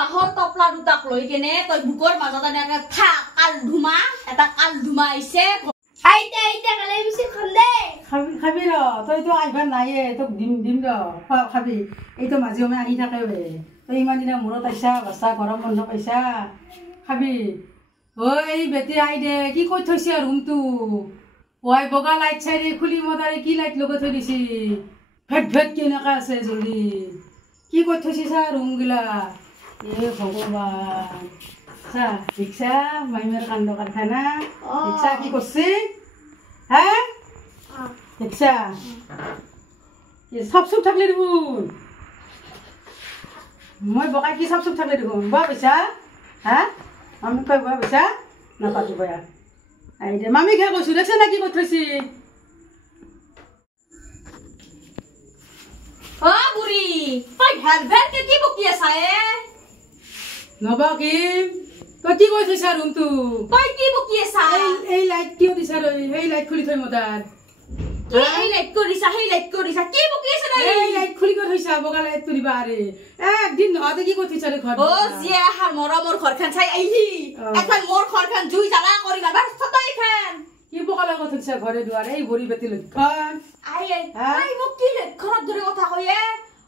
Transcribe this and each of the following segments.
বাহৰ টপলা দুটাক লৈ কেনে তই বুকৰ মাজত এনেকে থাক কাল ধুমা এটা কাল ধুমা আইছে আইতে আইতে কালে বিছি খন্দে খাবি ৰ তইতো আইবা নাইয়ে তোক দিম ৰ খাবি এইটো মাজে সময়ে আহি থাকে বে তই ইমান দিনা মূৰত আইছা বাচ্চা গৰম বন্ধ পাইছা খাবি এই বেটি আই দে কি কৈ থৈছে ৰুমটো ওই বগা লাইট চাইৰে খুলি মদাৰে কি লাইট লগাই থৈ দিছি ভেট ভেট কেনেকা আছে জলি কি কৈ থৈছি চা ৰুমগিলা ভগৱান চা ৰিক্সা মাইমেৰ কাণ্ড কাৰখানা ৰিক্সা কি কৰছি হা ৰিক্সা চাপ চুপ থাকলে দেখোন মই বকাই কি চাপ চুপ থাকলে দেখোন বোৱা পইচা হা মামীক কয় বোৱা পইচা নাপাতো বয়া আই দে মামীক হে কৈছো দেখছে না কি কৈ থৈছি অ বুঢ়ী তই ভেৰ ভেৰকে কি বকি আছা নবকি তই কি কৈ থৈছা ৰুমটো তই কি বকি আছা এই লাইট কিয় দিছা এই লাইট খুলি থৈ মতাৰ এই লাইট কৰিছা কি বকি আছা তই এই লাইট খুলি কৈ থৈছা বগা লাইট তুলিবা আৰে একদিন নহতে কি কৈ থৈছা ৰে ঘৰ অ জিয়া হাৰ মৰমৰ ঘৰখন চাই আহিলি এখন মোৰ ঘৰখন জুই জ্বালা কৰি মাৰবা তই খান কি বগলা কৈ থৈছা ঘৰে দুৱাৰে এই ভৰি বেটি লক্ষণ আই মোক কি লক্ষণত ধৰি কথা কয়ে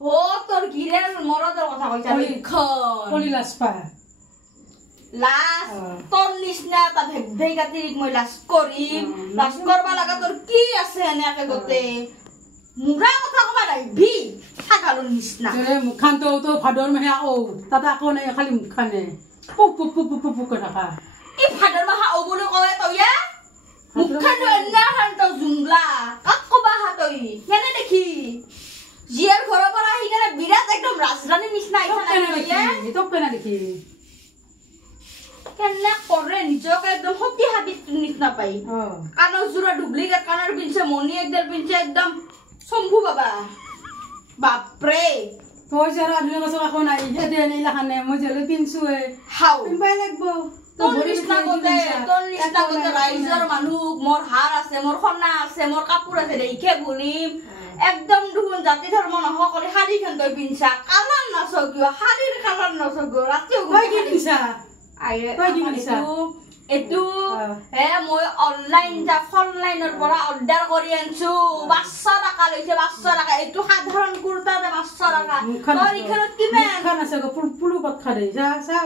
ও তোর গিরের মরদের কথা কইছা লক্ষণ কলি লাসপা লাস তোর নিসনা তা ভেই গাতিরিক মই লাস করিম লাস করবা লাগা তোর কি আছে এনেকে গতে মুরা কথা কবা রাইবি ছাগালর নিসনা রে মুখান তো ভাদর মাহে ও তাতা আকো নাই খালি মুখানে পুপ পুপ পুপ পুপ পুপ কথা কি ভাদর মাহা ও বলে কয় তইয়া মুখান না হান তো জুংলা কাক কবা হাতই কেনে দেখি জিয়ার ঘৰৰ পৰা আহি কেনে বিৰাট একদম ৰাজধানী নিচিনা তো কেনে দেখি কেনে কৰে নিজকে একদম সতি হাবিত নিচিনা পাই কাণৰ জোৰা ডুপ্লিকেট কাণৰ পিনছে মণি একডাল পিনছে একদম শম্ভু বাবা বাপৰে তই যে আধুনিক কথা আকৌ নাই এদে এইলাখানে মই যে পিনছুৱে হাও পিনবাই লাগব তোৰ নিচিনা গতে ৰাইজৰ মানুহ মোৰ হাৰ আছে মোৰ সোণা আছে মোৰ কাপোৰ আছে দেখে বলিম একদম দুগুণ জাতি ধৰ্ম নহকলে শাড়ী খান তই পিনছা কালাৰ নচকিও শাড়ীৰ কালাৰ নচকিও ৰাতিও তই কি পিনছা তই কি পিনছা এটু হে মই অনলাইনৰ পৰা অৰ্ডাৰ কৰি আনছো 500 টাকা লৈছে 500 টাকা এটু সাধাৰণ কুৰ্তাতে 500 টাকা তই ইখনত কিমান মুখখন আছে পুলু কথা দে চা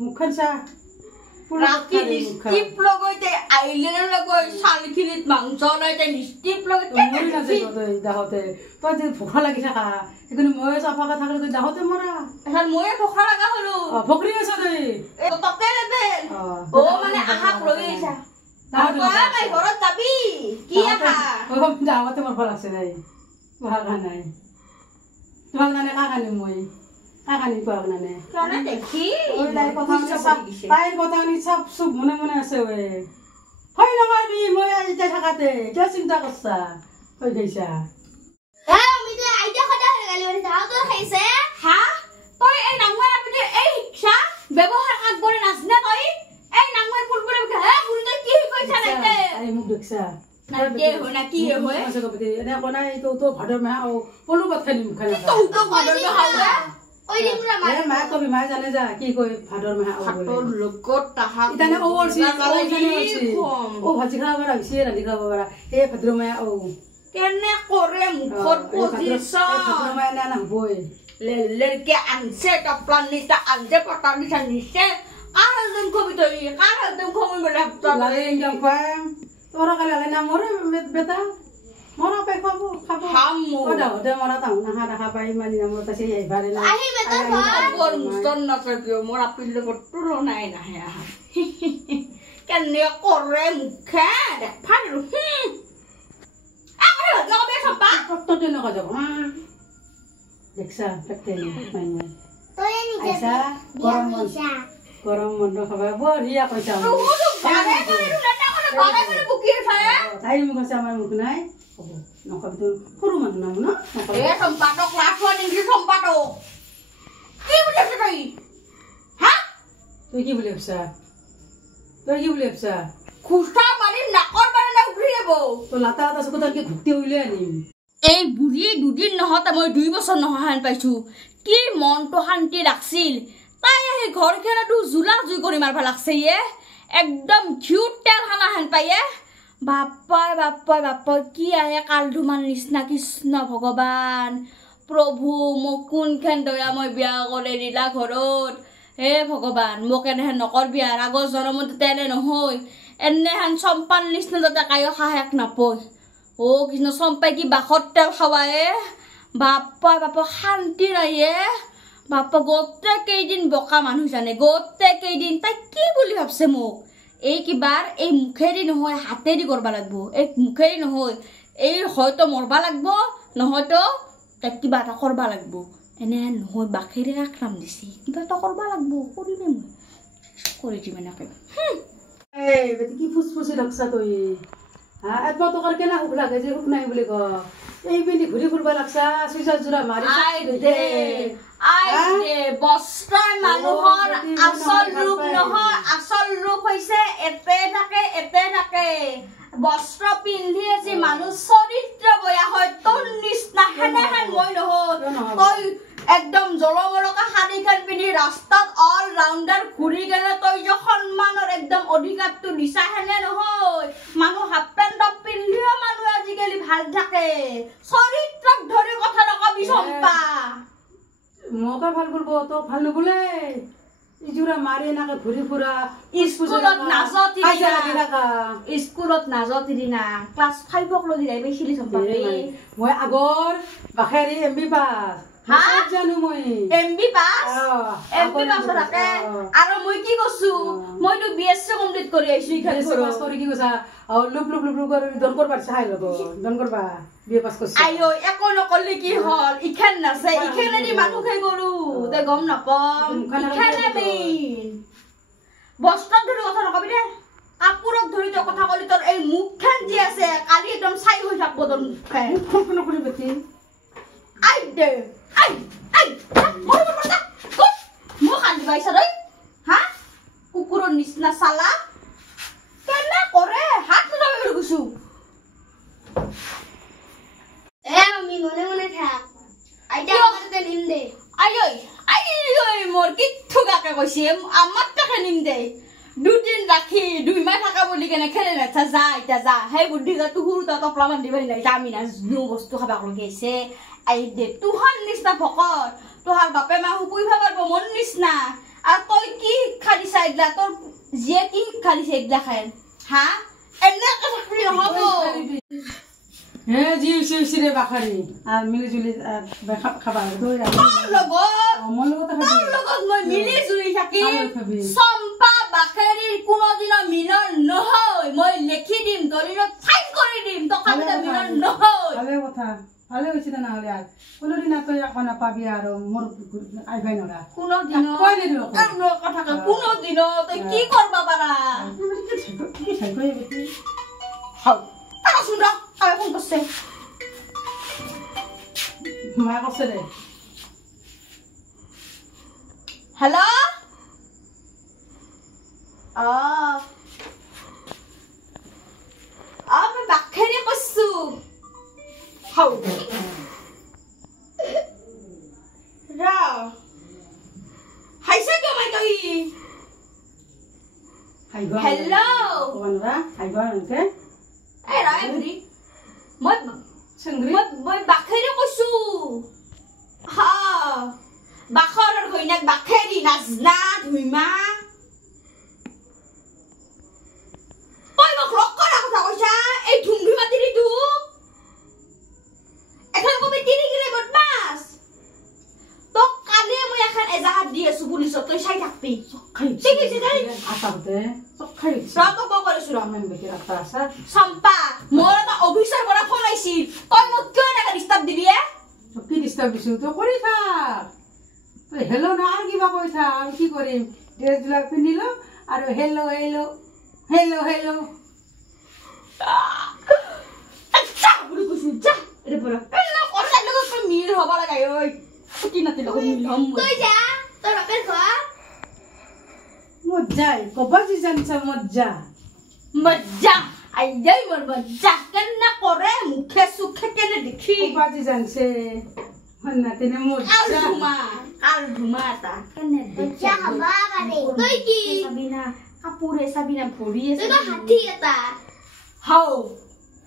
মুখখন চা রাতি স্টিপ লগইতে আইলের লগই শালখিনিত মাংস লইতে স্টিপ লগই মৰি নাযায় তই দাহতে তই যে ভোকা লাগি থাকা সেইকাৰণে মই চাফাকে থাকলে তই দাহতে মৰা এখন মই ভোকা লাগা হলো ভকৰি আছ তই ততে লেবেল ও মানে আহাক লৈ আইছা তাই ঘৰত যাবি কি আহা দাহতে মোৰ ভাল আছে নাই ভাগা নাই তোমাক নানে কাকানি মই কাকানি পোৱা নানে কেনে দেখি তাইৰ কথা নি চব চব মনে মনে আছে ৱে হয় নমাৰবি মই এতিয়া থাকাতে কিয় চিন্তা কৰছা হৈ গৈছা আমি তো আইতে খদা হয়ে গালি বলে যাও তোর খাইছে হা তই এই নাংমাৰ আপুনি এই শিক্ষা ব্যৱহাৰ আগবৰে নাজনে তই এই নাংমাৰ ফুলবৰে হে বুঢ়ী তই কি কৈছা নাইতে আই মোক দেখছা নাকে হয় না কি হয় এনে কোনাই তো ভাদৰ মাহ পলু কথা নিম খালা তো ভাদৰ মাহ ওই দিমৰা মায়ে মা কবি মায়ে জানে যা কি কই ভাদৰ মাহ তোৰ লগত তাহা ইতানে ও ওৰছি ও ভাজি খাব পাৰা হৈছে ৰান্ধি খাব পাৰা এই ভাদৰ মাহ কেনে কৰে মুখৰ পজিশন ভাদৰ মাহ না নহবই লেলকে আনছে টপলা নিটা আনছে পটা নিটা নিছে কাৰ একদম কবি তই কাৰ একদম কবি বলে লাগে একদম পাম তোরা কালে না মরে বেটা মরা পাই খাবো হামু ওটা ওটা মরা তাও না হারা পাই মানি না মরতা সেই আইবারে না আহি বেটা বর মুস্তন না থাকিও মোর আপিল লগত তুলনাই না হে কেনে কৰে মুখে দেখালো আরে যাবে সম্পা কততে না যাব দেখছা পেটে মাইনে তোই নিজে আইসা গরম বন্ধ খাবা বঢ়িয়া কইছা তাই মোক আছে আমার মুখ নাই নকবি তো সৰু মানুহ নাম ন এ সম্পাদক লাখন ইংলিশ সম্পাদক কি বুঝছ তুই হ্যাঁ তুই কি বলি ভাবছা খুস্তা মারি নাকৰ বাৰে না উঠি যাব তো লাতা লাতা চকুত কি ঘুটি উলিয়াই আনিম এই বুঢ়ী দুদিন নহতে মই 2 বছৰ নহহান পাইছো কি মনটো শান্তি ৰাখছিল তাই আহি ঘৰখনতো জুলা জুই কৰি মাৰবা লাগছে একদম ঘিউত তেল খানা হেন পায়ে বাপ্পাই বাপ্পাই বাপ্পাই কি আহে কালধুমান নিচিনা কৃষ্ণ ভগৱান প্ৰভু মোক কোনখন দয়াময় বিয়া কৰে দিলা ঘৰত হে ভগৱান মোক এনেহেন নকৰবি আৰু আগৰ জনমত তেনে নহয় এনেহেন চম্পাৰ নিচিনা যাতে কায়ো সাহেক নাপয় কৃষ্ণ চম্পাই কি বাখত তেল খাৱায়ে বাপ্পাই বাপ্পা শান্তি নাই বাপ্পা গোটেই কেইদিন বকা মানুহ জানে গোটেই কেইদিন তাই কি বুলি ভাবছে মোক এই কিবাৰ এই মুখেদি নহয় হাতেদি কৰবা লাগব এই মুখেদি নহয় এই হয়তো মৰবা লাগব নহয়তো তাই কিবা এটা কৰবা লাগব এনে নহয় বাখেৰে আক্ৰাম দিছি কিবা এটা কৰবা লাগব কৰিমে মই কৰি দিম এনেকে এই বেটি কি ফুসফুসি লাগছা তই এতবা তোকাৰ কেনে হুক লাগে যে হুক নাই বুলি ক এই বেলি ঘূৰি ফুৰবা লাগছা সুইজাৰ জোৰা মাৰি আই দে বস্ত্ৰই মানুহৰ আচল ৰূপ নহয় আচল ৰূপ হৈছে এতে থাকে বস্ত্ৰ পিন্ধি আজি মানুহ চৰিত্ৰ বয়া হয় তোৰ নিচিনা হেনেহেন মই নহয় তই একদম জলমলকা শাড়ীখন পিন্ধি ৰাস্তাত অল ৰাউণ্ডাৰ ঘূৰি গেলে তই যে সন্মানৰ একদম অধিকাৰটো দিছা হেনে নহয় মানুহ হাফ পেণ্ট পিন্ধিও মানুহ আজিকালি ভাল থাকে চৰিত্ৰক ধৰি কথা নকবি চম্পা মোকে ভাল বলবো তো ভাল নবলে ইজুৰা মাৰি এনেকে ঘূৰি ফুৰা স্কুলত নাজতি দিনা ক্লাছ 5ক লৈ যাই বেছিলি চম্পা মই আগৰ বাখেৰি এমবি পাছ জানো মই এমবি পাছ থাকে আৰু মই কি কৈছো মইতো বিএসসি কমপ্লিট কৰি আইছো ইখান পাছ কৰি কি কৈছা লুপ লুপ লুপ কৰি দন কৰবা চাই লব দন কৰবা বিএ পাছ কৰিছ আইও একো নকলে কি হল ইখান নাছে ইখানেদি মানুহ খাই গৰু তে গম নাপাম ইখানে মেইন বস্ত্ৰক ধৰি কথা নকবি দে কাপোৰক ধৰি তই কথা কলি তোৰ এই মুখখান যি আছে কালি একদম চাই হৈ থাকব তোৰ মুখখান মুখখন নকৰি বেটি আই দে আই মোৰ মৰদা কোন মোক আনি বাইছা তই হা কুকুৰৰ নিচিনা চালা কেনে কৰে হাত নলগাই বুলি কৈছো আমি মনে মনে থাক আইতা আমারতে নিম দে আই মোর কিচ্ছু কাকে কইছে আমার টাকা নিম দে দুদিন রাখি 2 মাস থাকা বলি কেনে খেলে না যা এটা যা হে বুদ্ধি যা তু হুরু তা তপলা মান দিবাই নাই জামি না নো বস্তু খাবা লগেছে আই দে তুহান নিছনা ভকত তোহার বাপে মা হুকুই ভাবারব মন নিছনা আর তই কি খালি সাইডলা তোর যে কি খালি সাইডলা খায় হ্যাঁ এনে কথা হবো হে জি সিরে বাখারি আর মিলি জুলি খাবা দই রাখি মন লগত মই মিলি জুলি থাকি চম্পা বাখারির কোনদিন মিলন নহয় মই লিখি দিম দলিলত সাইন কৰি দিম তকাবিটা মিলন নহয় ভালে কথা ভালে হইছে না হলে আর কোনদিন তুই এখন পাবি আর মোর আইবাই নরা কোনদিন কই নে দিও কথা কোনদিন তুই কি করবা পারা সাই কই বেটি হাও তারা শুনরা আয় ফোন করছে মা করছে রে হ্যালো আমি বাখারি কইছু হাও রা হাইসা কে মাই কই হাইবা হ্যালো ওনরা হাইবা নকে এই রাই বুড়ি মই সংগ্রি মই বাখারি কইছু হা বাখৰৰ কইনাক বাখাৰি নাজনা ধুইমা ওই মোক লক কৰা কথা কইছা এই ধুমধুই মাতিৰি তু এখন কবি তিৰি গিলে বদমাস তো কালে মই এখন এজাহাত দি আছো পুলিশত তই চাই থাকবি খাই চিকি তাই আসাতে সব খাই রাত কো কৰিছো আমি বেটি ৰাখতা আছে সম্পা মোৰ এটা অফিচাৰ পৰা ফোন আইছিল তই মোক কিয় এনেকে ডিস্টাৰ্ব দিবি কি ডিস্টাৰ্ব দিছো তো কৰি থাক তুই হেলো না আৰ কিবা কই থাক আমি কি কৰিম ড্রেস গুলা পিন্ধিলো আর হেলো হেলো হেলো হেলো আচ্ছা বুড়ি কইছো যা এরে পড়া এলা কথা লগত মিল হবা লাগাই ওই কি নাতি লগত মিল হম তুই যা তোর বাপের ঘর মজ্জাই কবাজি জানছ মজ্জা মজ্জা আইয়াই মোর মজ্জা কেনে করে মুখে সুখে কেনে দেখি কবাজি জানছে হন্না তেনে মজ্জা আলুমা কাল ধুমা এটা কেনে পইচা খাবা পারে তই কি চাবিনা কাপোৰে চাবিনা ভৰি আছে তুই তো হাতি এটা হাও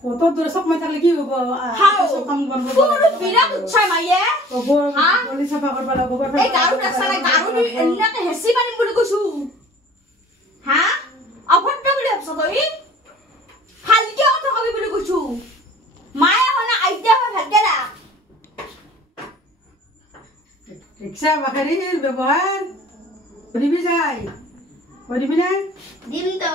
কত দূর সব মই থাকলে কি হবো হাও সব কাম বন্ধ পুরো বিরাট উচ্ছাই মাইয়ে গোবর হা? গলি সাফা করবা লাগবো গোবর এই গাৰু ৰাস্তালে গাৰু দি এনেকে হেঁচি মাৰিম বুলি কৈছো হা অভদ্ৰ বুলি ভাবছ তই ভালকে কথা কবি বুলি কৈছো মায়ে হনে আইতা হয় ভালকে ৰাখ ৰিক্সা বাখাৰিৰ ব্যবহাৰ কৰিবি যাই কৰিবি না দিম তো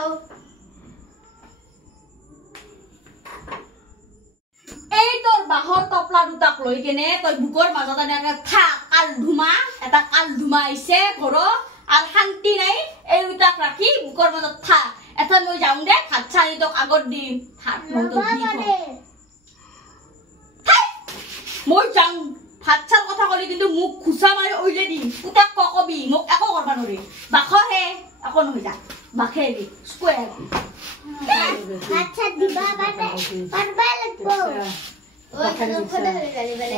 এই তোৰ বাহৰ টপলা দুটাক লৈ কেনে তই বুকৰ মাজত এনেকে থাক কাল ধুমা এটা কাল ধুমা আহিছে ঘৰত আৰু শান্তি নাই এই দুটাক ৰাখি বুকৰ মাজত থাক এটা মই যাওঁ দে ভাত চানি তোক আগত দিম ভাত মই তোক খাবা দি পারে মই যাওঁ ভাত চাল কথা ক'লি কিন্তু মোক খুচা মাৰি উইলে দিম পুতেক কবি মোক একো কৰিব নোৱাৰি বাখৰহে একো নহয় যা বাখেৰি স্কুৱেৰ আচ্ছা দিবা পারে পারবা লাগবো ওই তো ফটো গালি বলে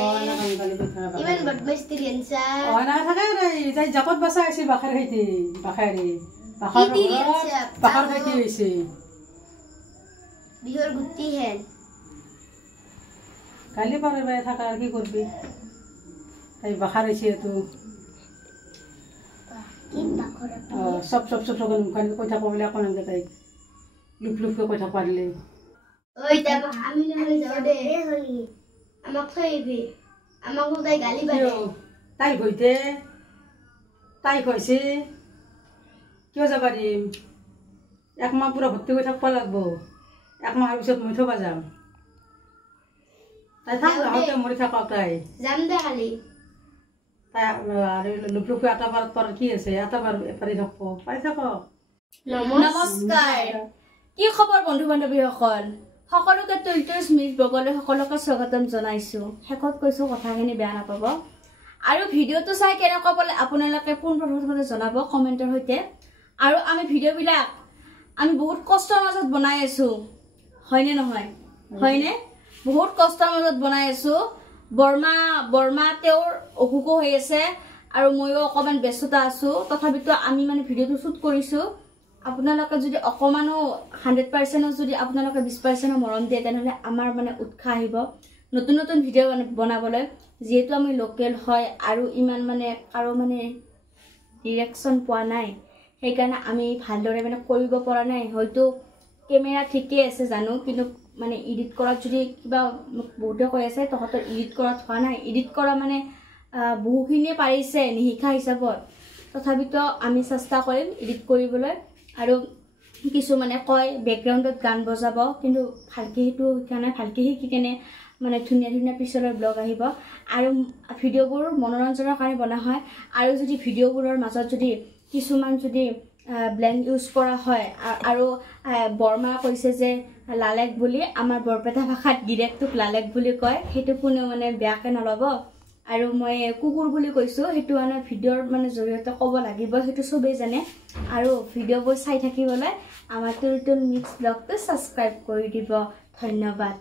ইমান বদমাইশি রিনসা না থাকে রে যাই জাপত বাসা আছে বাখার খাইতে বাখারি কি দি আছে? বাখার খাইতে হইছে বিহর গুত্তি হেন কালি পারে ভাই থাকা আর কি করবি তাই বাখার হইছে তো কি বাখরে সব সব ছোট মুখান কথা কবলে কোন তাই লুপ লুপ কথা পারলে ওই তা আমি নহলে যাও দে হলি আমাক থইবি আমাক তাই গালি বারে তাই হইতে তাই কইছে কিয় যাবা দিম একমাহ পুরা ভর্তি হয়ে থাকবা লাগবো একমাহৰ পিছত মই থবা যাম তাই থাক গাঁৱতে মৰি থাকক তাই যাম দে খালি তাই আৰু লুপ এটা বাৰত পাৰ কি আছে এটা বাৰ পাৰি থাকব পাৰি থাকক নমস্কাৰ কি খবৰ বন্ধু বান্ধৱীসকল সকলোকে তুলতুল স্মিথ বগলে সকলোকে স্বাগতম জনাইছো শেষত কৈছো কথাখিনি বেয়া নাপাব আৰু ভিডিঅ'টো চাই কেনেকুৱা পালে আপোনালোকে পোনপ্ৰথমতে জনাব কমেণ্টৰ সৈতে আৰু আমি ভিডিঅ'বিলাক আমি বহুত কষ্টৰ মাজত বনাই আছো হয়নে নহয় হয়নে বহুত কষ্টৰ মাজত বনাই আছো বৰ্মা তেওঁৰ অসুখ হৈ আছে আৰু ময়ো অকমান ব্যস্ততা আছো তথাপিতো আমি মানে ভিডিঅ'টো শ্বুট কৰিছো আপোনালোকে যদি অকমানো 100% যদি আপোনালোকে 20% মৰম দিয়ে তেনেহলে আমাৰ মানে উৎসাহ আহিব নতুন নতুন ভিডিঅ' বনাবলৈ যেহেতু আমি লোকেল হয় আৰু ইমান মানে কাৰো মানে ডিৰেকশ্যন পোৱা নাই সেইকাৰণে আমি ভালদৰে মানে কৰিব পৰা নাই হয়তো কেমেৰা ঠিকই আছে জানো কিন্তু মানে এডিট কৰাত যদি কিবা বহুতে কৈ আছে তহঁতৰ এডিট কৰাত হোৱা নাই এডিট কৰা মানে বহুখিনিয়ে পাৰিছে নিশিক্ষা হিচাপত তথাপিতো আমি চেষ্টা কৰিম এডিট কৰিবলৈ আৰু কিছুমানে কয় বেকগ্ৰাউণ্ডত গান বজাব কিন্তু ভালকৈ সেইটো শিকা নাই ভালকৈ শিকি কেনে মানে ধুনীয়া ধুনীয়া পিছলৈ ব্লগ আহিব আৰু ভিডিঅ'বোৰ মনোৰঞ্জনৰ কাৰণে বনা হয় আৰু যদি ভিডিঅ'বোৰৰ মাজত যদি কিছুমান যদি ব্লেংক ইউজ কৰা হয় আৰু বৰ্মা কৈছে যে লালেক বুলি আমাৰ বৰপেটা ভাষাত গিৰেকটোক লালেক বুলি কয় সেইটো কোনেও মানে বেয়াকৈ নল'ব আৰু মই কুকুৰ বুলি কৈছোঁ সেইটো মানে ভিডিঅ'ৰ মানে জৰিয়তে ক'ব লাগিব সেইটো চবেই জানে আৰু ভিডিঅ'বোৰ চাই থাকিবলৈ আমাৰ তুলতুল মিক্স ব্লগটো ছাবস্ক্ৰাইব কৰি দিব ধন্যবাদ